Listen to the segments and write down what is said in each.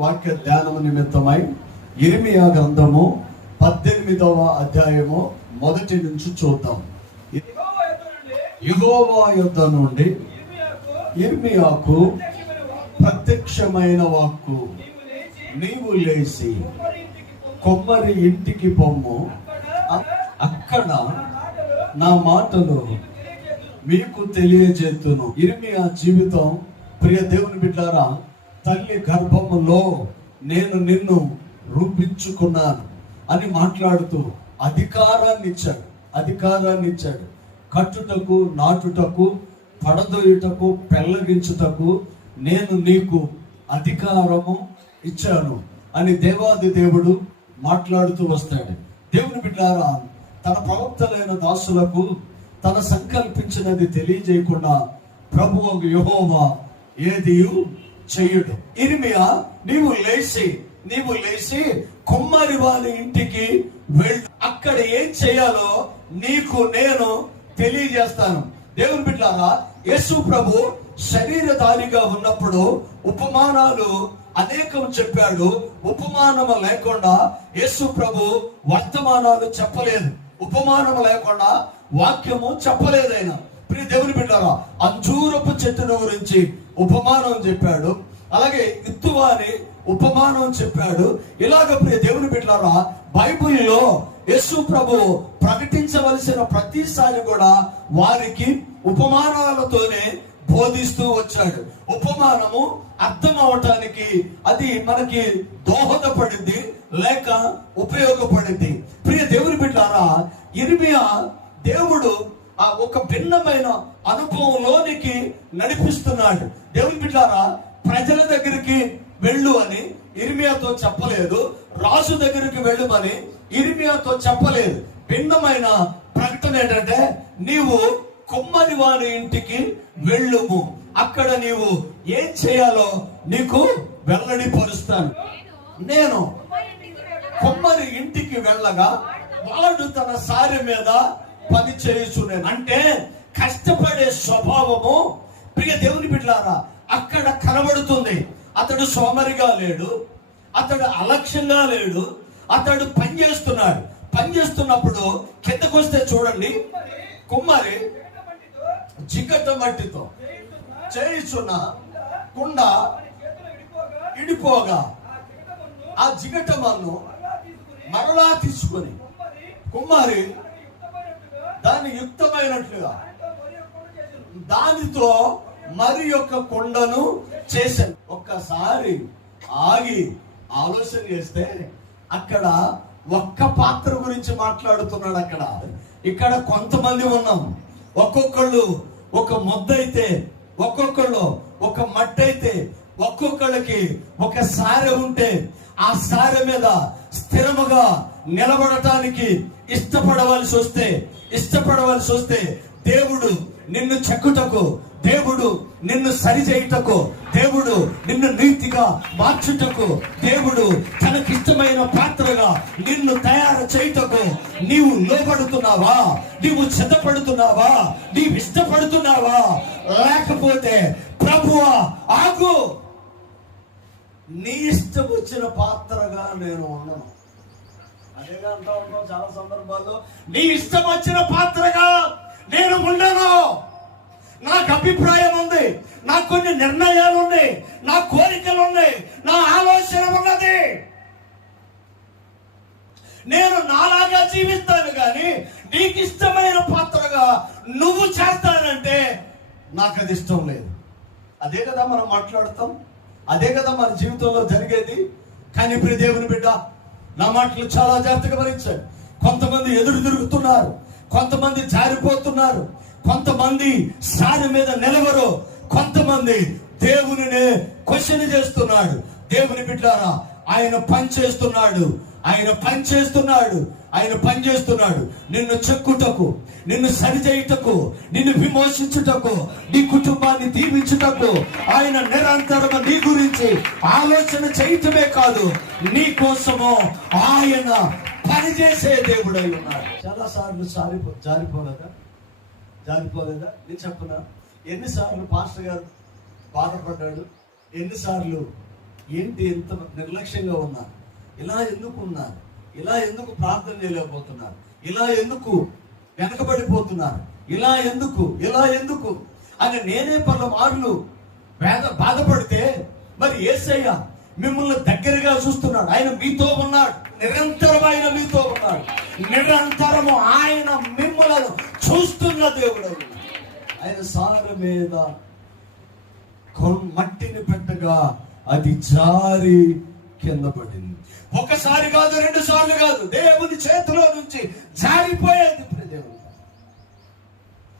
వాక్య ధ్యానము నిమిత్తమై యిర్మీయా గ్రంథము 18వ అధ్యాయము మొదటి నుంచి చూద్దాం. యెహోవా యొద్ద నుండి యిర్మీయాకు ప్రత్యక్షమైన వాక్కు, నీవు లేచి కొమ్మరి ఇంటికి పొమ్ము, అక్కడ నా మాటలు మీకు తెలియజేతును. యిర్మీయా జీవితం, ప్రియ దేవుని బిడ్డారా, తల్లి గర్భములో నేను నిన్ను రూపించుకున్నాను అని మాట్లాడుతూ అధికారాన్ని ఇచ్చాడు. కట్టుటకు, నాటుటకు, పడదోయుటకు, పెళ్లగించుటకు నేను నీకు అధికారము ఇచ్చాను అని దేవాది దేవుడు మాట్లాడుతూ వస్తాడు. దేవుని బిడ్డారా, తన ప్రవక్తలైన దాసులకు తన సంకల్పించినది తెలియజేయకుండా ప్రభువు యెహోవా ఏది చెయ్యడు. యిర్మీయా, నీవు లేచి కుమ్మరి వాని ఇంటికి వెళ్ళు, అక్కడ ఏం చేయాలో నీకు నేను తెలియజేస్తాను. దేవుని బిడ్డలారా, యేసు ప్రభు శరీరధారిగా ఉన్నప్పుడు ఉపమానాలు అనేకం చెప్పాడు. ఉపమానము లేకుండా యేసు ప్రభు వర్తమానాలు చెప్పలేదు. ఉపమానము లేకుండా వాక్యము చెప్పలేదు ఆయన. ప్రియ దేవుని బిడ్డలారా, అంజూరపు చెట్టును గురించి ఉపమానం చెప్పాడు, అలాగే ఇత్తువాని ఉపమానం చెప్పాడు. ఇలాగ ప్రియ దేవుని బిడ్డలారా, బైబిల్లో యేసు ప్రభు ప్రకటించవలసిన ప్రతిసారి కూడా వారికి ఉపమానాలతోనే బోధిస్తూ వచ్చాడు. ఉపమానము అర్థం అవటానికి అది మనకి దోహదపడింది లేక ఉపయోగపడింది. ప్రియ దేవుని బిడ్డలారా, యిర్మీయా దేవుడు ఒక భిన్నమైన అనుభవంలోనికి నడిపిస్తున్నాడు. దేవుని బిడ్డలారా, ప్రజల దగ్గరికి వెళ్ళు అని యిర్మీయాతో చెప్పలేదు, రాజు దగ్గరికి వెళ్ళమని యిర్మీయాతో చెప్పలేదు. భిన్నమైన ప్రకటన ఏంటంటే, నీవు కుమ్మరి వాని ఇంటికి వెళ్ళుము, అక్కడ నీవు ఏం చేయాలో నీకు వెల్లడిపరుస్తాను. నేను కుమ్మరి ఇంటికి వెళ్ళగా వాడు తన సారె మీద పని చేయుచున్నాను అంటే కష్టపడే స్వభావము ప్రియ దేవుని బిడ్డలారా అక్కడ కనబడుతుంది. అతడు సోమరిగా లేడు, అతడు అలక్ష్యంగా లేడు, అతడు పనిచేస్తున్నప్పుడు కిందకు వస్తే చూడండి, కుమ్మరి జిగట మట్టితో చేయుచున్న కుండ ఇడిపోగా ఆ జిగటమన్ను మరలా తీసుకొని కుమ్మరి దాన్ని యుక్తమైనట్లుగా దానితో మరి యొక్క కొండను చేశాను. ఒక్కసారి ఆగి ఆలోచన చేస్తే అక్కడ ఒక్క పాత్ర గురించి మాట్లాడుతున్నాడు. ఇక్కడ కొంతమంది ఉన్నాం, ఒక్కొక్కళ్ళు ఒక ముద్ద అయితే, ఒక్కొక్కళ్ళు ఒక మట్టి అయితే, ఒక్కొక్కళ్ళకి ఒక సారె ఉంటే ఆ సారె మీద స్థిరముగా నిలబడటానికి ఇష్టపడవలసి వస్తే దేవుడు నిన్ను చెక్కుటకు, దేవుడు నిన్ను సరిచేయుటకు, దేవుడు నిన్ను నీతిగా మార్చుటకు, దేవుడు తనకిష్టమైన పాత్రగా నిన్ను తయారు చేయుటకు నీవు లోబడుతున్నావా? నీవు సిద్ధపడుతున్నావా? నీవు ఇష్టపడుతున్నావా? లేకపోతే ప్రభువా ఆగు, నీ ఇష్టం వచ్చిన పాత్రగా నేను ఉండను. అదేగా అంటా ఉంటాం చాలా సందర్భాల్లో, నీ ఇష్టం వచ్చిన పాత్రగా నేను ఉండను. నాకు అభిప్రాయం ఉంది, నాకు కొన్ని నిర్ణయాలు ఉన్నాయి, నా కోరికలు ఉన్నాయి, నా ఆలోచన ఉన్నది. నేను నాలాగా జీవిస్తాను కానీ నీకు ఇష్టమైన పాత్రగా నువ్వు చేస్తానంటే నాకు అది ఇష్టం లేదు. అదే కదా మనం మాట్లాడతాం, అదే కదా మన జీవితంలో జరిగేది. కానీ ప్రియ దేవుని బిడ్డ, నా మాటలు చాలా జాగ్రత్తగా భరించారు. కొంతమంది ఎదురు తిరుగుతున్నారు, కొంతమంది జారిపోతున్నారు, కొంతమంది సారి మీద నిలవరు, కొంతమంది దేవునినే క్వశ్చన్ చేస్తున్నాడు. దేవుని బిడ్డారా, ఆయన పని చేస్తున్నాడు నిన్ను చెక్కుటకు, నిన్ను సరిచేయుటకు, నిన్ను విమోచించుటకు, నీ కుటుంబాన్ని దీవించుటకు. ఆయన నిరంతరం నీ గురించి ఆలోచన చేయటమే కాదు, నీ కోసము ఆయన పనిచేసే దేవుడై ఉన్నాడు. చాలా సార్లు జారిపోలేదా? నేను చెప్పనా, ఎన్నిసార్లు పాస్టర్ గారు బాధపడ్డాడు, ఎన్నిసార్లు ఏంటి ఎంత నిర్లక్ష్యంగా ఉన్నారు, ఇలా ఎందుకు ఉన్నారు, ఇలా ఎందుకు ప్రార్థన చేయలేకపోతున్నారు, ఇలా ఎందుకు వెనకబడిపోతున్నారు, ఇలా ఎందుకు అని నేనే పలుమార్లు బాధపడితే, మరి యేసయ్య మిమ్మల్ని దగ్గరగా చూస్తున్నాడు. ఆయన మీతో ఉన్నాడు, నిరంతరం ఆయన మీతో ఉన్నాడు, నిరంతరము ఆయన మిమ్మల్ని చూస్తున్న దేవుడు. ఆయన సార మీద మట్టిని పెట్టగా అది జారి కింద పడింది. ఒకసారి కాదు, 2 సార్లు కాదు, దేవుని చేతిలో నుంచి జారిపోయేది.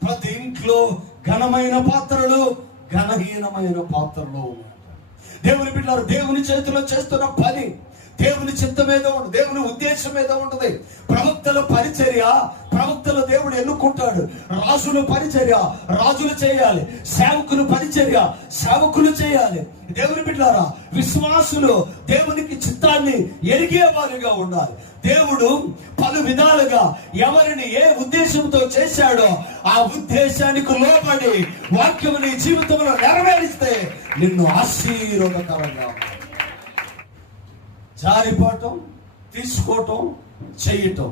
ప్రతి ఇంట్లో ఘనమైన పాత్రలు, ఘనహీనమైన పాత్రలు ఉన్నాయి. దేవుని బిడ్డలారు, దేవుని చేతిలో చేస్తున్న పని దేవుని చిత్తం మీద ఉంటుంది, దేవుని ఉద్దేశం మీద ఉంటుంది. ప్రవక్తల పరిచర్య, ప్రవక్తలు దేవుడు ఎన్నుకుంటాడు. రాజుల పరిచర్య రాజులు చేయాలి, సేవకులు పరిచర్య సేవకులు చేయాలి. దేవుని బిడ్డలారా, విశ్వాసులు దేవునికి చిత్తాన్ని ఎరిగేవారుగా ఉండాలి. దేవుడు పలు విధాలుగా ఎవరిని ఏ ఉద్దేశంతో చేశాడో ఆ ఉద్దేశానికి లోబడి వాక్యం నీ జీవితంలో నెరవేరిస్తే నిన్ను ఆశీర్వాదకరంగా జారిపోవటం, తీసుకోవటం, చెయ్యటం,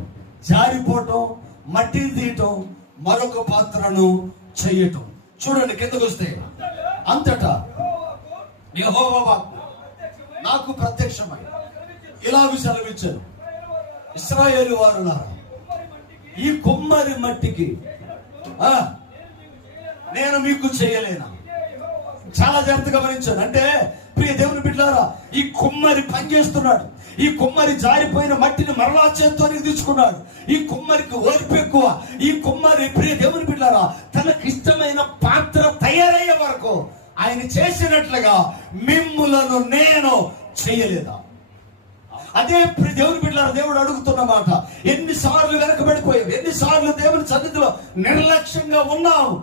జారిపోవటం, మట్టి తీయటం, మరొక పాత్రను చెయ్యటం. చూడండి కిందకు వస్తే, అంతటా యెహోవా వాక్కు నాకు ప్రత్యక్షమై ఇలాగ సెలవిచ్చాను, ఇశ్రాయేలు వారులారా, ఈ కుమ్మరి మట్టికి నేను మీకు చేయలేనా? చాలా జాగ్రత్తగా గమనించాను. అంటే ప్రియ దేవుని బిడ్డలారా, ఈ కుమ్మరి పనిచేస్తున్నాడు. ఈ కుమ్మరి జారిపోయిన మట్టిని మరలా చేత్తోనికి తెచ్చుకున్నాడు. ఈ కుమ్మరికి ఓర్పు ఎక్కువ. ఈ కుమ్మరి ప్రియ దేవుని బిడ్డలారా, తనకి ఇష్టమైన పాత్ర తయారయ్యే వరకు ఆయన చేసినట్లుగా మిమ్ములను నేను చేయలేదా? అదే దేవుని బిడ్డలారా, దేవుడు అడుగుతున్న మాట. ఎన్నిసార్లు వెనకబడిపోయావు, ఎన్నిసార్లు దేవుని సన్నిధిలో నిర్లక్ష్యంగా ఉన్నావు,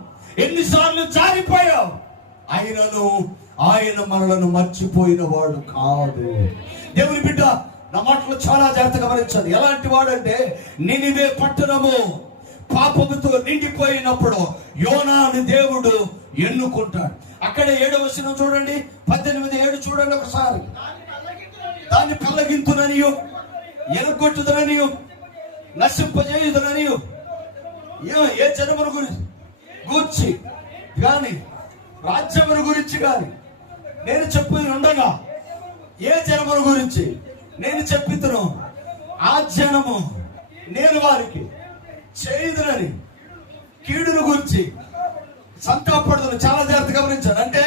ఎన్నిసార్లు జారిపోయావు, ఆయనను ఆయన మనలను మర్చిపోయిన వాడు కాదు. దేవుని బిడ్డ, నా మాటలు చాలా జాగ్రత్తగా గమనించాలి. ఎలాంటి వాడంటే, నినివే పట్టణము పాపముతో నిండిపోయినప్పుడు యోనాను దేవుడు ఎన్నుకుంటాడు. అక్కడే 7వ వచనం చూడండి, 18:7 చూడండి ఒకసారి. దాన్ని పెళ్లగింతుననియు, ఎరగొట్టుదననియు, నశింపజేయుదననియు ఏ జనమును గూర్చి గాని, రాజ్యమును గురించి గాని నేను చెప్పి ఉండగా, ఏ జనమును గురించి నేను చెప్పితును ఆ జనము నేను వారికి చేయుదునని, కీడును గురించి సంతాపడుతును. చాలా జాగ్రత్తగా గమనించాను. అంటే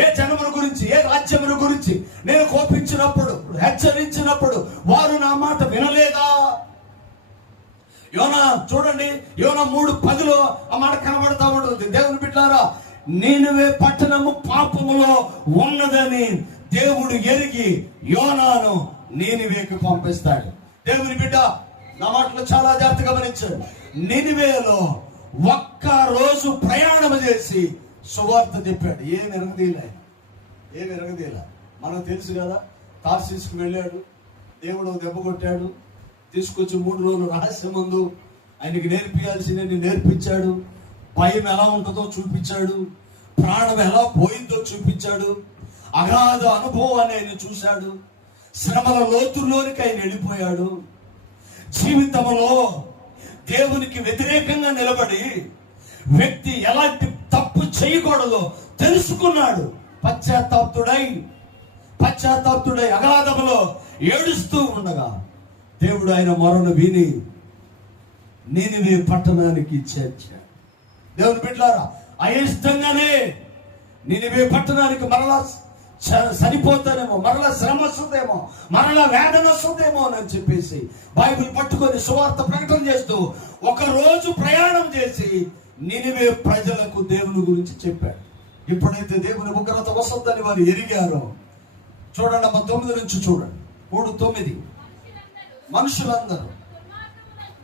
ఏ జనముల గురించి, ఏ రాజ్యముల గురించి నేను కోపించినప్పుడు, హెచ్చరించినప్పుడు వారు నా మాట వినలేదా? యోనా చూడండి, యోనా 3:10 ఆ మాట కనబడతా ఉంటుంది. దేవుని బిడ్డలారా, నీనెవే పట్టణము పాపములో ఉన్నదని దేవుడు ఎరిగి యోనాను నీనెవేకు పంపిస్తాడు. దేవుని బిడ్డ, నా మాటలు చాలా జాగ్రత్తగా గమనించాడు. నీనెవేలో ఒక్క రోజు ప్రయాణం చేసి సువార్త చెప్పాడు. ఏమి ఎరగదీలా. మనకు తెలుసు కదా, తార్షీసుకు వెళ్ళాడు, దేవుడు దెబ్బ కొట్టాడు, తీసుకొచ్చి 3 రోజులు రహస్యం ముందు ఆయనకి నేర్పించాల్సిందని నేర్పించాడు. భయం ఎలా ఉంటుందో చూపించాడు, ప్రాణం ఎలా పోయిందో చూపించాడు, అగాధ అనుభవాన్ని ఆయన చూశాడు, శ్రమల లోతుల్లోనికి ఆయన వెళ్ళిపోయాడు. జీవితంలో దేవునికి వ్యతిరేకంగా నిలబడి వ్యక్తి ఎలాంటి తప్పు చేయకూడదో తెలుసుకున్నాడు. పశ్చాత్తాప్తుడై అగాధములో ఏడుస్తూ ఉండగా దేవుడు ఆయన మొరను విని నీనెవే పట్టణానికి చేర్చాడు. దేవుని బిడ్డలారా, అయిష్టంగానే నీనెవే పట్టణానికి మరలా సరిపోతానేమో, మరలా శ్రమ వస్తుందేమో, మరలా వేదన వస్తుందేమో అని చెప్పేసి బైబిల్ పట్టుకొని సువార్త ప్రకటన చేస్తూ 1 రోజు ప్రయాణం చేసి నీనెవే ప్రజలకు దేవుని గురించి చెప్పాడు. ఇప్పుడైతే దేవుని ఉగ్రత వస్తుందని వారు ఎరిగారో, చూడండి అమ్మ 9 నుంచి చూడండి. 3:9 మనుషులందరూ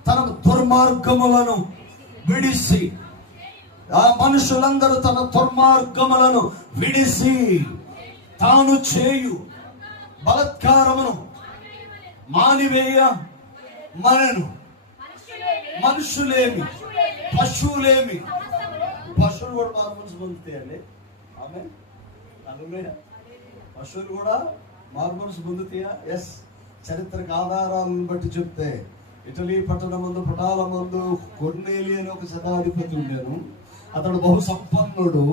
తన దుర్మార్గములను విడిసి, ఆ మనుషులందరూ తన దుర్మార్గములను విడిసి తాను చేయు బలత్కారమును మానివేయ మనను. మనుషులేమి, పశువులేమి, పశువులు కూడా మారు మనసు పొందుతాయండి. ఆమె పశువులు కూడా మార్మల్స్ పొందుతాయా? ఎస్. చరిత్రకు ఆధారాలను బట్టి చెప్తే ఇటలీ పట్టణం ముందు పటాల ముందు కొర్నేలి అని ఒక శతాధిపతి ఉండేను. అతడు బహు సంపన్నుడు.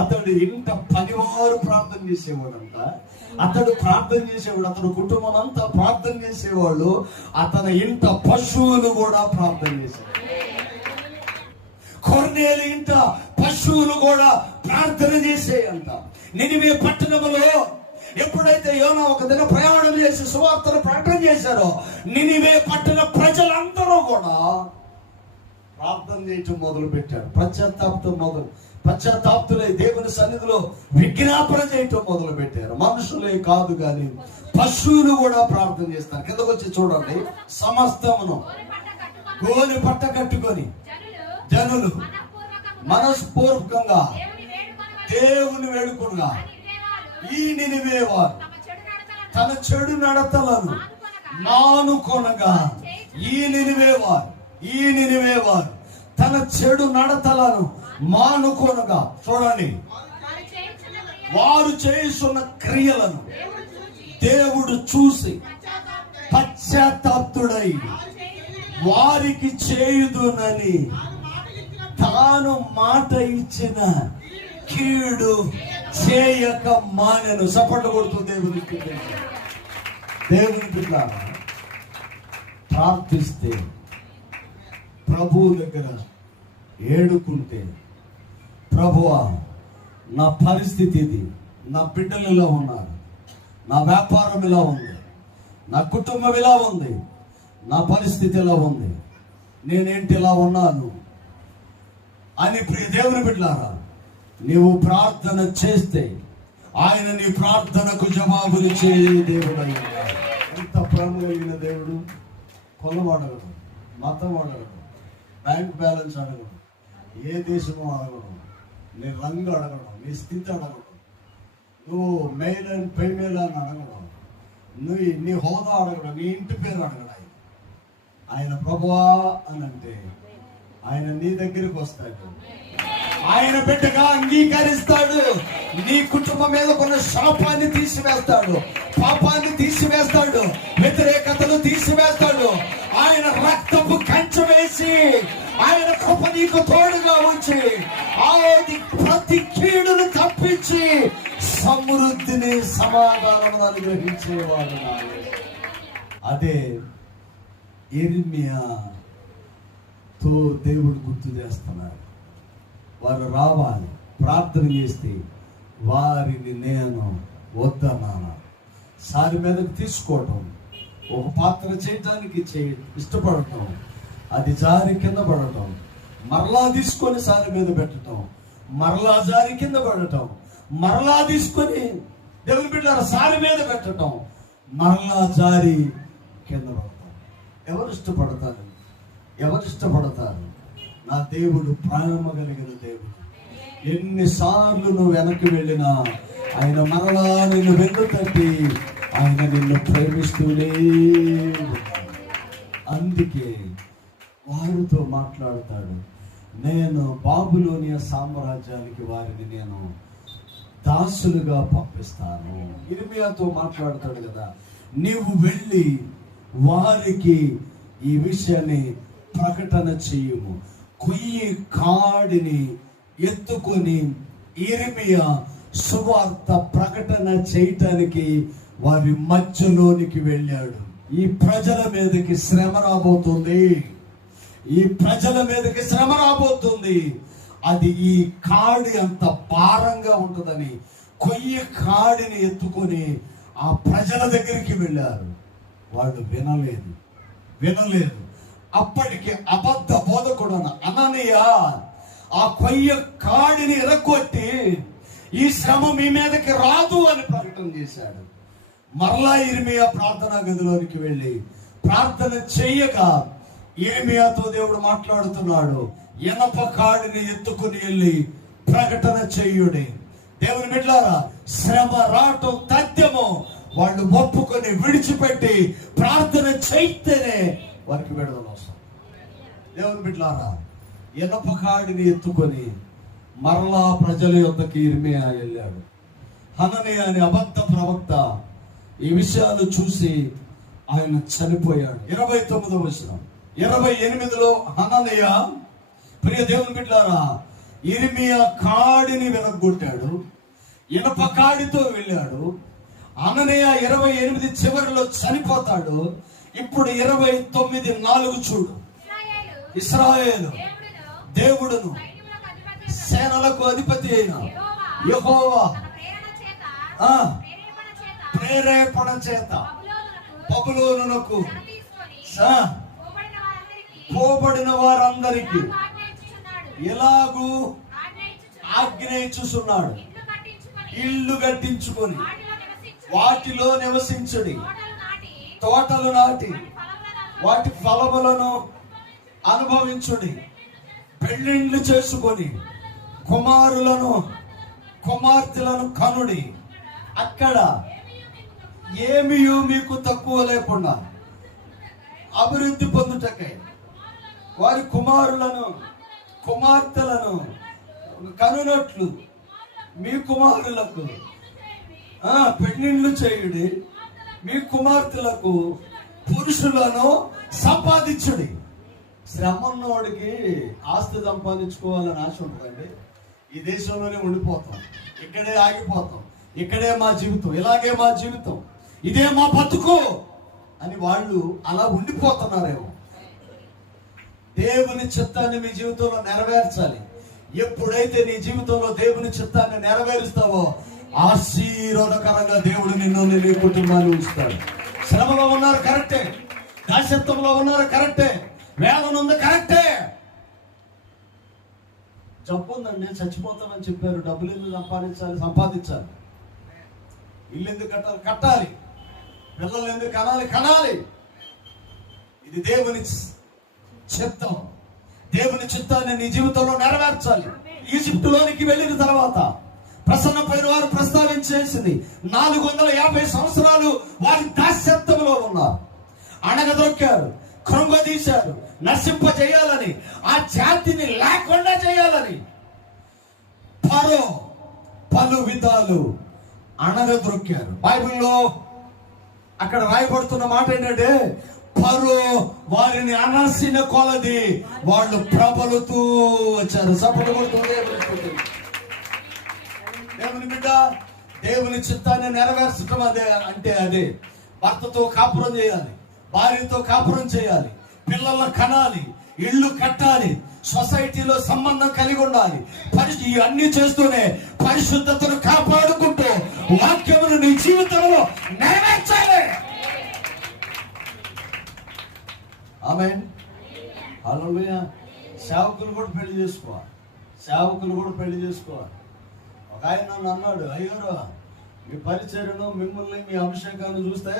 అతడు ఇంట 10 వారు ప్రార్థన చేసేవాడంట. అతడు ప్రార్థన చేసేవాడు, అతడు కుటుంబం అంతా ప్రార్థన చేసేవాళ్ళు. అతని ఇంట పశువులు కూడా ప్రార్థన చేసేవాడు. కొర్నేలి ఇంట పశువులు కూడా ప్రార్థన చేసేయంట. నినివే పట్టణములో ఎప్పుడైతే యోనా ఒక దిన ప్రయాణం చేసి సువార్తను ప్రకటన చేశారో, నినివే పట్టణ ప్రజలందరూ కూడా ప్రార్థన చేయటం మొదలు పెట్టారు. పశ్చాత్తాప్తులై దేవుని సన్నిధిలో విజ్ఞాపన చేయటం మొదలు పెట్టారు. మనుషులే కాదు కానీ పశువులు కూడా ప్రార్థన చేస్తారు. కిందకు వచ్చి చూడండి. సమస్తమును గోని పట్ట కట్టుకొని జనులు మనస్పూర్వకంగా దేవుని వేడుకొనగా ఈ నినివే వారు తన చెడు నడతలను మానుకొనగా, ఈ నినివే వారు తన చెడు నడతలను మానుకొనగా. చూడండి, వారు చేస్తున్న క్రియలను దేవుడు చూసి పశ్చాత్తాప్తుడై వారికి చేయుదునని తాను మాట ఇచ్చిన కీడు చేయక మానెను. సపోర్ట్ కొడుతూ దేవునికి ప్రార్థిస్తే, ప్రభువు దగ్గర ఏడుకుంటే, ప్రభువా నా పరిస్థితి ఇది, నా బిడ్డలు ఇలా ఉన్నారు, నా వ్యాపారం ఇలా ఉంది, నా కుటుంబం ఇలా ఉంది, నా పరిస్థితి ఇలా ఉంది, నేనేంటి ఇలా ఉన్నాను అని ప్రియ దేవుని బిడ్డలారా, నీవు ప్రార్థన చేస్తే ఆయన నీ ప్రార్థనకు జవాబునిచ్చే దేవుడు. ఎంత ప్రేమ కలిగిన దేవుడు! కులం అడగడు, మతం అడగడు, బ్యాంక్ బ్యాలెన్స్ అడగడు, ఏ దేశమో అడగడు, నీ రంగు అడగడు, నీ స్థితి అడగడు, నువ్వు మెయిల్ అండ్ ఫీమేల్ అని అడగడు, నువ్వు నీ హోదా అడగడు, నీ ఇంటి పేరు అడగడు. ఆయన ప్రభువా అని అంటే ఆయన నీ దగ్గరికి వస్తాడు. ఆయన బిడ్డగా అంగీకరిస్తాడు. నీ కుటుంబం మీద కొన్ని శాపాన్ని తీసివేస్తాడు, పాపాన్ని తీసివేస్తాడు, వ్యతిరేకతను తీసివేస్తాడు. ఆయన రక్తపు కంచె వేసి ఆయన కృప నీకు తోడుగా ఉంచి ప్రతి కీడును తప్పించి సమృద్ధిని సమాధానం అనుగ్రహించేవాడు. అదే ఇర్మియాతో దేవుడు గుర్తు చేస్తున్నాడు. వారు రావాలి, ప్రార్థన చేస్తే వారిని నేను వద్దన్నాను. సారి మీదకి తీసుకోవటం, ఒక పాత్ర చేయటానికి ఇష్టపడటం, అది జారి కింద పడటం, మరలా తీసుకొని సారి మీద పెట్టడం, మరలా జారి కింద పడటం, మరలా తీసుకొని దేవుని బిడ్డల సారి మీద పెట్టడం, మరలా జారి కింద పడటం. ఎవరు ఇష్టపడతారు? నా దేవుడు ప్రేమ కలిగిన దేవుడు. ఎన్నిసార్లు నువ్వు వెనక్కి వెళ్ళినా ఆయన మరలా నిన్ను వెన్ను తట్టి ఆయన నిన్ను ప్రేమిస్తూనే ఉన్నాడు. అందుకే వారితో మాట్లాడతాడు, నేను బాబులోనియ సామ్రాజ్యానికి వారిని నేను దాసులుగా పంపిస్తాను. ఇర్మియాతో మాట్లాడతాడు కదా, నీవు వెళ్ళి వారికి ఈ విషయాన్ని ప్రకటన చెయ్యము. కొయ్యి కాడిని ఎత్తుకొని ఇర్మియా సువార్త ప్రకటన చేయటానికి వారి మధ్యలోనికి వెళ్ళాడు. ఈ ప్రజల మీదకి శ్రమ రాబోతుంది, అది ఈ కాడి అంత భారంగా ఉంటుందని కొయ్యి కాడిని ఎత్తుకొని ఆ ప్రజల దగ్గరికి వెళ్ళారు. వాళ్ళు వినలేదు. అప్పటికి అబద్ధ బోధకుడు అననీయ ఆ కొయ్య కాడిని ఎరగొట్టి ఈ శ్రమ మీ మీదకి రాదు అని ప్రకటన చేశాడు. మరలా ఇర్మియా ప్రార్థనా గదిలోనికి వెళ్ళి ప్రార్థన చేయగా ఇర్మియాతో దేవుడు మాట్లాడుతున్నాడు, ఎనప కాడిని ఎత్తుకుని వెళ్ళి ప్రకటన చేయుడి. దేవుని బిడ్డలారా, శ్రమ రావటం తథ్యము. వాళ్ళు ఒప్పుకొని విడిచిపెట్టి ప్రార్థన చేస్తేనే వారికి విడుదల వస్తుంది. దేవుని బిడ్డలారా, ఎనప కాడిని ఎత్తుకొని మరలా ప్రజల యొద్దకి ఇర్మియా వెళ్ళాడు. హననీయ అనే అబద్ధ ప్రవక్త ఈ విషయాలు చూసి ఆయన చనిపోయాడు. 29వ వచనం. 28లో హననీయ, ప్రియ దేవుని బిడ్డలారా, ఇర్మియా కాడిని విరగ్గొట్టాడు, ఇనప కాడితో వెళ్ళాడు. హననీయ 28 చివరిలో చనిపోతాడు. ఇప్పుడు 29:4 చూడు. ఇశ్రాయేలు దేవుడును సేనలకు అధిపతి అయిన యెహోవా ప్రేరేపణ చేత బబులోనునకు పోబడిన వారందరికీ ఎలాగూ ఆజ్ఞయించుచున్నాడు. ఇల్లు కట్టించుకొని వాటిలో నివసించుడి, తోటలు నాటి వాటి ఫలములను అనుభవించుడి, పెళ్ళిళ్ళు చేసుకొని కుమారులను కుమార్తెలను కనుడి. అక్కడ ఏమీ మీకు తక్కువ లేకుండా అభివృద్ధి పొందుటకై వారి కుమారులను కుమార్తెలను కనునట్లు మీ కుమారులకు పెళ్ళిళ్ళు చేయుడి, మీ కుమార్తెలకు పురుషులను సంపాదించుడి. శ్రమ ఉన్నవాడికి ఆస్తి సంపాదించుకోవాలని ఆశ ఉంటుందండి. ఈ దేశంలోనే ఉండిపోతాం, ఇక్కడే ఆగిపోతాం, ఇక్కడే మా జీవితం, ఇలాగే మా జీవితం, ఇదే మా బతుకు అని వాళ్ళు అలా ఉండిపోతున్నారేమో. దేవుని చిత్తాన్ని మీ జీవితంలో నెరవేర్చాలి. ఎప్పుడైతే నీ జీవితంలో దేవుని చిత్తాన్ని నెరవేరుస్తావో ఆశీర్వాదకరంగా దేవుడు నిన్ను నీ కుటుంబాన్ని ఉంచుతాడు. శ్రమలో ఉన్నారు కరెక్టే, దాస్యత్వంలో ఉన్నారు కరెక్టే, వేదన ఉంది కరెక్టే. జబ్బు ఉందండి, చచ్చిపోతామని చెప్పారు, డబ్బులు ఎందుకు సంపాదించాలి, ఇల్లు ఎందుకు కట్టాలి, పిల్లలు ఎందుకు కనాలి. ఇది దేవుని చిత్తం. దేవుని చిత్తాన్ని నీ జీవితంలో నెరవేర్చాలి. ఈజిప్టులోనికి వెళ్ళిన తర్వాత ప్రసన్నపైన వారు ప్రస్తావించేసింది 450 సంవత్సరాలు వారి దాస్యత్వంలో ఉన్నారు. అణగదొక్కారు, కృంగదీశారు, నశింపజేయాలని, ఆ జాతిని లేకుండా చేయాలని ఫరో పలు విధాలు అణగదొక్కారు. బైబిల్లో అక్కడ రాయబడుతున్న మాట ఏంటంటే, ఫరో వారిని అనసిన కొలది వాళ్ళు ప్రబలుతూ వచ్చారు. సపోర్ట్ కొడుతుంది దేవుని బిడ్డ. దేవుని చిత్తాన్ని నెరవేర్చడం అదే భర్తతో కాపురం చేయాలి, భార్యతో కాపురం చేయాలి, పిల్లలను కనాలి, ఇళ్ళు కట్టాలి, సొసైటీలో సంబంధం కలిగి ఉండాలి. ఇవన్నీ చేస్తూనే పరిశుద్ధతను కాపాడుకుంటూ వాక్యమును నీ జీవితంలో నెరవేర్చాలి. ఆమేన్. హల్లెలూయా. సేవకులు కూడా పెళ్లి చేసుకోవాలి. ఒక ఆయన నన్ను అన్నాడు, అయ్యారు మీ పరిచర్యను, మిమ్మల్ని, మీ అభిషేకాన్ని చూస్తే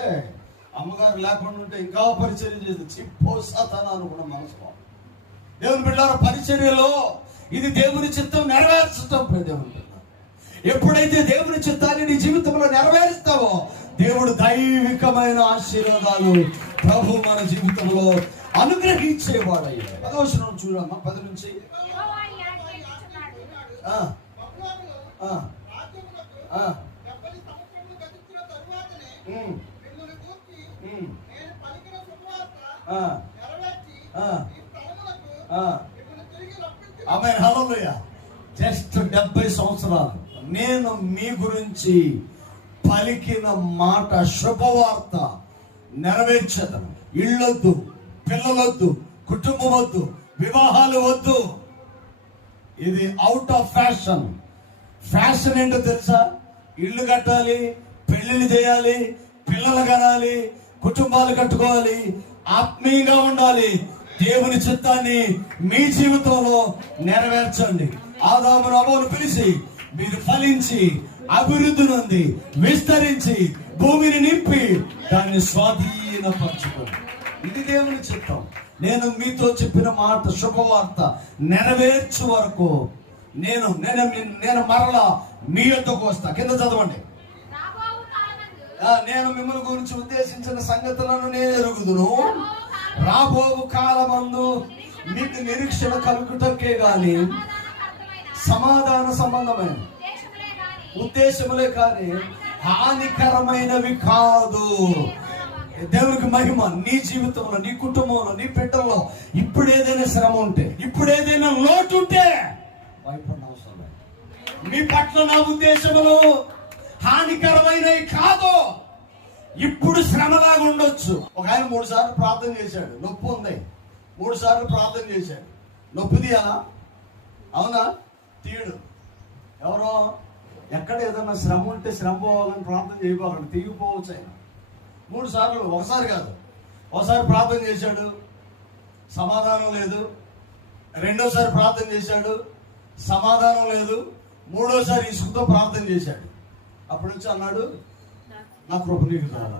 అమ్మగారు లేకుండా ఉంటే ఇంకా పరిచర్య చేసి చిప్పోసాతాను అనుకున్న మనసుకో. దేవుని బిడ్డలారా, పరిచర్యలో ఇది దేవుని చిత్తం నెరవేర్చడం. దేవుని బిడ్డ, ఎప్పుడైతే దేవుని చిత్తాన్ని నీ జీవితంలో నెరవేరుస్తావో దేవుడు దైవికమైన ఆశీర్వాదాలు ప్రభు మన జీవితంలో అనుగ్రహించేవాడయ్యా. 10వ వచనం చూడమ్మా, 10 నుంచి. ఆమేన్. హల్లెలూయా. జస్ట్ 70 సంవత్సరాలు నేను మీ గురించి పలికిన మాట శుభవార్త నెరవేర్చదను. ఇళ్ళొద్దు, పిల్లలొద్దు, కుటుంబం వద్దు, వివాహాలు వద్దు. ఇది అవుట్ ఆఫ్ ఫ్యాషన్. ఫ్యాషన్ ఏంటో తెలుసా? ఇల్లు కట్టాలి, పెళ్లిళ్ళు చేయాలి, పిల్లలు కనాలి, కుటుంబాలు కట్టుకోవాలి, ఆత్మీయంగా ఉండాలి. దేవుని చిత్తాన్ని మీ జీవితంలో నెరవేర్చండి. ఆదామును అవ్వను పిలిచి మీరు ఫలించి అభివృద్ధి నుండి విస్తరించి భూమిని నింపి దాన్ని స్వాధీనపరచుకోండి. ఇది దేవుని చిత్తం. నేను మీతో చెప్పిన మాట శుభవార్త నెరవేర్చు వరకు నేను మరలా మీ యొద్దకు వస్తా. కింద చదవండి. నేను మిమ్మల్ని గురించి ఉద్దేశించిన సంగతులను నేను ఎరుగుదును. రాబో కాలమందు మీకు నిరీక్షణ కలుగుటకే గాని సమాధాన సంబంధమైన ఉద్దేశములే కానీ హానికరమైనవి కాదు. దేవునికి మహిమ. నీ జీవితంలో, నీ కుటుంబంలో, నీ బిడ్డల్లో ఇప్పుడు ఏదైనా శ్రమ ఉంటే, ఇప్పుడు ఏదైనా లోటు ఉంటే భయపడిన అవసరం లేదు. మీ పట్ల నా ఉద్దేశములు హానికరమైనవి కాదు. ఇప్పుడు శ్రమలాగా ఉండొచ్చు. ఒక ఆయన 3 సార్లు ప్రార్థన చేశాడు, నొప్పి ఉంది. 3 సార్లు ప్రార్థన చేశాడు, నొప్పి తీయాలా? అవునా? తీయడు. ఎవరో ఎక్కడ ఏదన్నా శ్రమ ఉంటే శ్రమ పోవాలని ప్రార్థన చేయబోకండి, తీగిపోవచ్చు ఆయన. 3 సార్లు, ఒకసారి కాదు, ఒకసారి ప్రార్థన చేశాడు, సమాధానం లేదు. రెండోసారి ప్రార్థన చేశాడు, సమాధానం లేదు. మూడోసారి ఇసుకతో ప్రార్థన చేశాడు. అప్పటి నుంచి అన్నాడు, నా కృప నీకు చాలు.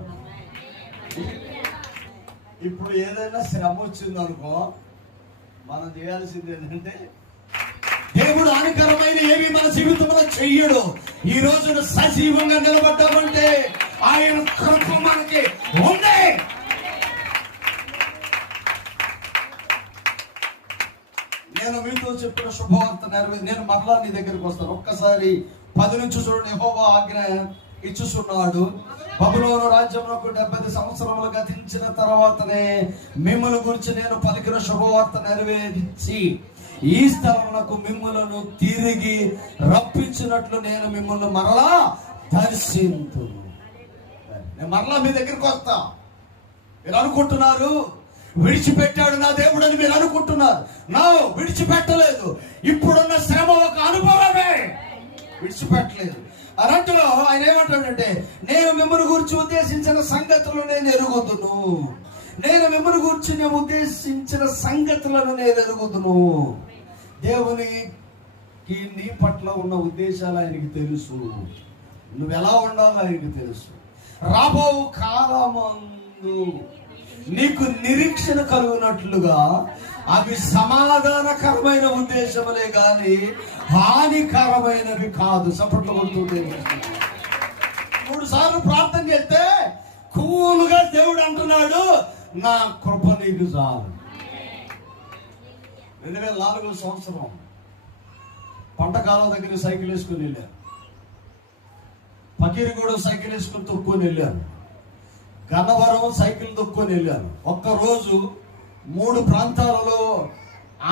ఇప్పుడు ఏదైనా శ్రమ వచ్చిందనుకో, మనం చేయాల్సింది ఏంటంటే, దేవుడు హానికరమైన ఏమి మన జీవితంలో చెయ్యడు. ఈ రోజున సజీవంగా నిలబడ్డామంటే ఆయన కృప మనకి ఉంది. నేను మీతో చెప్పిన శుభవార్త నేను మరలా నీ దగ్గరికి వస్తాను. ఒక్కసారి 10 నుంచి చూడండి. యెహోవా ఆజ్ఞ ఇచ్చుచున్నాడు, బబులోను రాజ్యమునకు 70 సంవత్సరములు గతించిన తర్వాతనే మిమ్మల్ని గురించి నేను పలికిన శుభవార్త నెరవేర్చి ఈ స్థలమునకు మిమ్మలను తిరిగి రప్పించినట్లు నేను మిమ్మల్ని మరలా దర్శింతు. నేను మరలా మీ దగ్గరికి వస్తా. మీరు అనుకుంటున్నారు విడిచిపెట్టాడు నా దేవుడు అని మీరు అనుకుంటున్నారు. నా విడిచిపెట్టలేదు. ఇప్పుడున్న శ్రమ ఒక అనుభవమే, విడిచిపెట్టలేదు. అనంతలో ఆయన ఏమంటాడంటే, నేను మిమ్మల్ని గురించి ఉద్దేశించిన సంగతులు నేను ఎరుగుదును. నేను మిమ్మల్ని గురించి నేను ఉద్దేశించిన సంగతులను నేను ఎరుగుదును. దేవునికి నీ పట్ల ఉన్న ఉద్దేశాలు ఆయనకి తెలుసు. నువ్వు ఎలా ఉండాలో ఆయనకి తెలుసు. రాబో కాలమందు నీకు నిరీక్షణ కలుగునట్లుగా అవి సమాధానకరమైన ఉద్దేశములే కానీ హానికరమైనవి కాదు. సపోర్ట్ కొడుతుంది. 3 సార్లు ప్రార్థన చేస్తే కూలుగా దేవుడు అంటున్నాడు, నా కృప నీకు చాలు. 2004 సంవత్సరం పంటకాలం దగ్గర సైకిల్ వేసుకుని వెళ్ళాను. పకీరు కూడా సైకిల్ వేసుకుని తొక్కుని వెళ్ళాను. గన్నవరం సైకిల్ తొక్కుని వెళ్ళాను. ఒక్కరోజు 3 ప్రాంతాలలో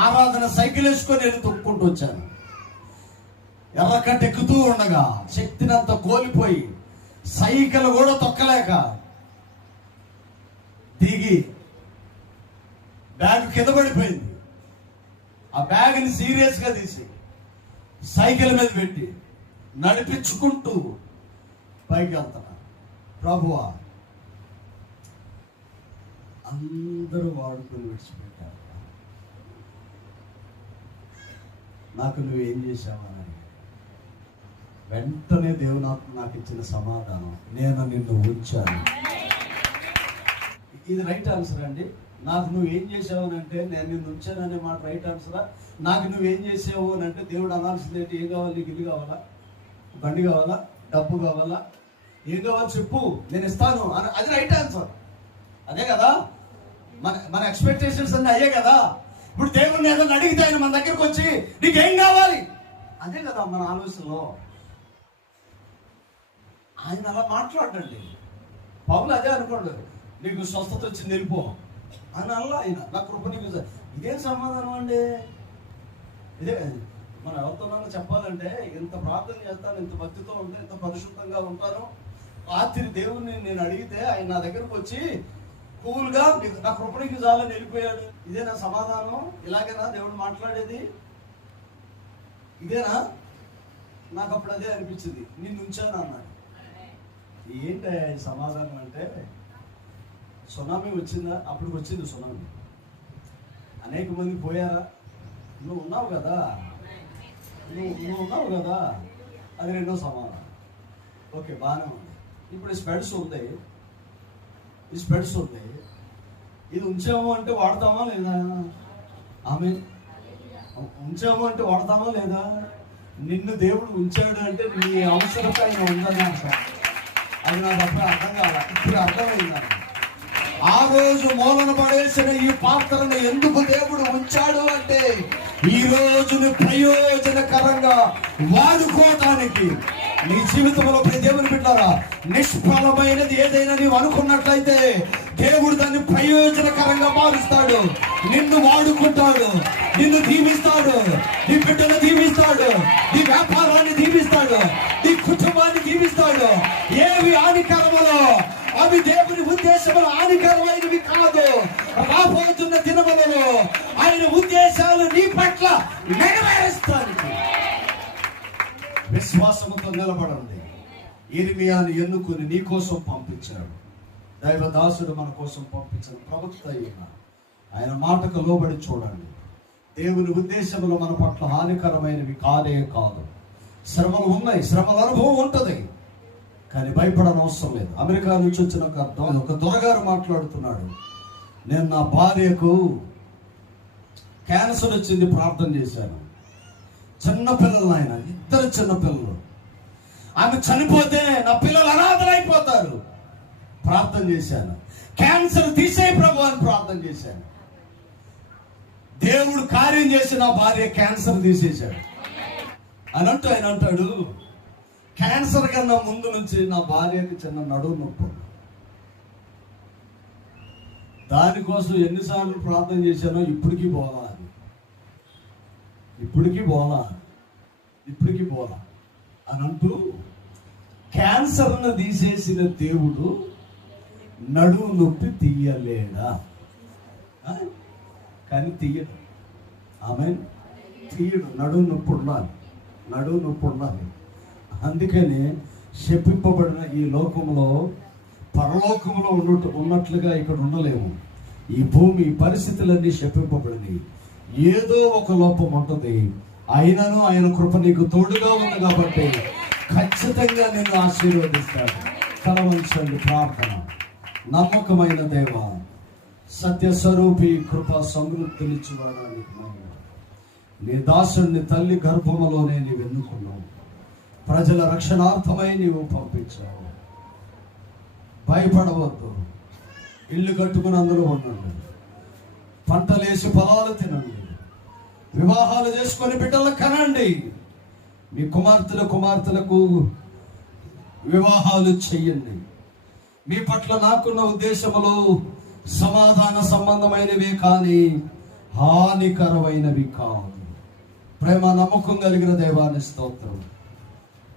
ఆరాధన సైకిల్ వేసుకొని వెళ్ళి తొక్కుంటూ వచ్చాను. ఎర్రకట్ట ఎక్కుతూ ఉండగా శక్తినంత కోల్పోయి సైకిల్ కూడా తొక్కలేక దిగి బ్యాగ్ కింద పడిపోయింది. ఆ బ్యాగ్ని సీరియస్ గా తీసి సైకిల్ మీద పెట్టి నడిపించుకుంటూ పైకి వెళ్తున్నా. ప్రభువా, అందరూ వాడుకొని విడిచిపెట్టారు, నాకు నువ్వేం చేశావని అడిగాడు. వెంటనే దేవునాత్మ నాకు ఇచ్చిన సమాధానం, నేను నిన్ను ఉంచాను. ఇది రైట్ ఆన్సర్ అండి. నాకు నువ్వేం చేసావు అని అంటే నేను నిన్ను ఉంచాననే మాట రైట్ ఆన్సరా? నాకు నువ్వేం చేసావు అని అంటే దేవుడు అనాల్సింది ఏంటి? ఏం కావాలి నీకు? ఇల్లు కావాలా? బండి కావాలా? డబ్బు కావాలా? ఏం కావాలి చెప్పు, నేను ఇస్తాను అని. అది రైట్ ఆన్సర్. అదే కదా మన ఎక్స్పెక్టేషన్స్ అన్నీ అయ్యే కదా. ఇప్పుడు దేవుడిని ఏదైనా అడిగితే ఆయన మన దగ్గరకు వచ్చి నీకేం కావాలి, అదే కదా మన ఆలోచనలో. ఆయన అలా మాట్లాడండి. పౌలు అదే అనుకోండి, నీకు స్వస్థత వచ్చింది వెళ్ళిపో అని అలా ఆయన నా కృప నీకు. ఇదేం సమాధానం అండి? ఇదే మనం ఎవరితో చెప్పాలంటే, ఇంత ప్రార్థన చేస్తాను, ఇంత భక్తితో ఉంటే, ఇంత పరిశుద్ధంగా ఉంటాను, రాత్రి దేవుడిని నేను అడిగితే ఆయన నా దగ్గరకు వచ్చి కూల్గా నా కృపణికి చాలని వెళ్ళిపోయాడు. ఇదేనా సమాధానం? ఇలాగేనా దేవుడు మాట్లాడేది? ఇదేనా? నాకు అప్పుడు అదే అనిపించింది. నిన్ను ఉంచాను అన్నాడు. ఏంటి సమాధానం అంటే, సునామీ వచ్చిందా? అప్పుడు వచ్చింది సునామీ. అనేక మంది పోయారా? నువ్వు ఉన్నావు కదా, నువ్వు ఉన్నావు కదా, అది రెండో సమాధానం. ఓకే, బాగానే ఉంది. ఇప్పుడు ఈ స్పెడ్స్ ఉంది, ఈ స్పెడ్స్ ఉంది, ఇది ఉంచాము అంటే వాడతామా లేదా? ఆమె ఉంచాము అంటే వాడతామా లేదా? నిన్ను దేవుడు ఉంచాడు అంటే నీ అవసరత ఆయన ఉందని అంటారు. అది నాకు అప్పుడు అర్థం కాదు, ఇప్పుడు అర్థమైంది. ఆ రోజు మూలన పడేసిన ఈ పాత్రను ఎందుకు దేవుడు ఉంచాడు అంటే, ఈ రోజుని ప్రయోజనకరంగా వాడుకోవటానికి, నీ జీవితంలో దేవుని బిడ్డారా, నిష్ఫలమైనది ఏదైనా నీవు అనుకున్నట్లయితే దేవుడు దాన్ని ప్రయోజనకరంగా మారుస్తాడు. నిన్ను వాడుకుంటాడు, నిన్ను దీవిస్తాడు, నీ బిడ్డను దీవిస్తాడు, నీ వ్యాపారాన్ని దీవిస్తాడు, నీ కుటుంబాన్ని దీవిస్తాడు. ఏవి హానికరములో అవి దేవుని ఉద్దేశములు హానికరమైనవి కాదు. రాబోతున్న దినములలో ఆయన ఉద్దేశాలు నీ పట్ల నెరవేరుస్తానికి విశ్వాసముతో నిలబడండి. ఇర్మియాను ఎన్నుకొని నీ కోసం పంపించాడు. దైవదాసుడు మన కోసం పంపించిన ప్రవక్త ఆయన మాటకు లోబడి చూడండి. దేవుని ఉద్దేశములు మన పట్ల హానికరమైనవి కాదే కాదు. శ్రమలు ఉన్నాయి, శ్రమల అనుభవం ఉంటుంది, కానీ భయపడనవసరం లేదు. అమెరికా నుంచి వచ్చిన ఒక దొరగారు మాట్లాడుతున్నాడు. నేను నా భార్యకు క్యాన్సర్ వచ్చింది, ప్రార్థన చేశాను. చిన్నపిల్లలు, ఆయన 2 చిన్నపిల్లలు. ఆమె చనిపోతే నా పిల్లలు అనాథలైపోతారు. ప్రార్థన చేశాను. క్యాన్సర్ తీసే ప్రభు అని ప్రార్థన చేశాను. దేవుడు కార్యం చేసి నా భార్య క్యాన్సర్ తీసేశాడు అని అంటూ ఆయన అంటాడు, క్యాన్సర్ కన్నా ముందు నుంచి నా భార్యకి చిన్న నడుము నొప్పి, దానికోసం ఎన్నిసార్లు ప్రార్థన చేశానో ఇప్పటికీ పోలా అని అంటూ క్యాన్సర్ను తీసేసిన దేవుడు నడుము నొప్పి తీయలేడా? కానీ తీయడు. ఆమె తీయడు. నడుము నొప్పి ఉండాలి. అందుకని శపింపబడిన ఈ లోకంలో పరలోకంలో ఉన్నట్లుగా ఇక్కడ ఉండలేము. ఈ భూమి పరిస్థితులన్నీ శపింపబడినవి. ఏదో ఒక లోపం ఉంటుంది. అయినను ఆయన కృప నీకు తోడుగా ఉంది కాబట్టి ఖచ్చితంగా నిన్ను ఆశీర్వదిస్తాడు. తలవంచండి ప్రార్థన. నమ్మకమైన దేవ, సత్య స్వరూపి, కృప సమృద్ధినిచ్చువాడానికి నీ దాసుని తల్లి గర్భములోనే నీవు ఎన్నుకున్నావు. ప్రజల రక్షణార్థమై నీవు పంపించావు. భయపడవద్దు. ఇల్లు కట్టుకుని అందులో ఉండండి, పంటలేసి పొలాలు తినండి, వివాహాలు చేసుకొని బిడ్డలకు కనండి, మీ కుమార్తెలకు వివాహాలు చెయ్యండి. మీ పట్ల నాకున్న ఉద్దేశములు సమాధాన సంబంధమైనవి కానీ హానికరమైనవి కావు. ప్రేమ నమ్మకం కలిగిన దైవాన్ని స్తోత్రం.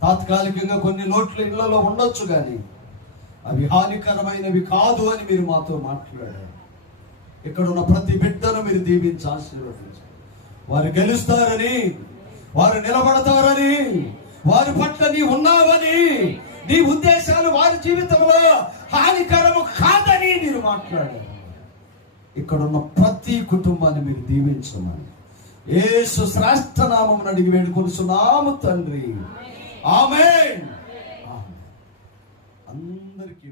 తాత్కాలికంగా కొన్ని లోట్లు ఇళ్లలో ఉండొచ్చు, కానీ అవి హానికరమైనవి కాదు అని మీరు మాతో మాట్లాడారు. ఇక్కడ ఉన్న ప్రతి బిడ్డను మీరు దీవించి ఆశీర్వదించారు. వారు గెలుస్తారని, వారు నిలబడతారని, వారి పట్ల నీ ఉన్నావని, నీ ఉద్దేశాలు వారి జీవితంలో హానికరము కాదని మీరు మాట్లాడారు. ఇక్కడ ఉన్న ప్రతి కుటుంబాన్ని మీరు దీవించమని యేసు శ్రేష్ఠ నామమున అడిగి వేడుకొనుచున్నాము తండ్రి. ఆమేన్. అందరికీ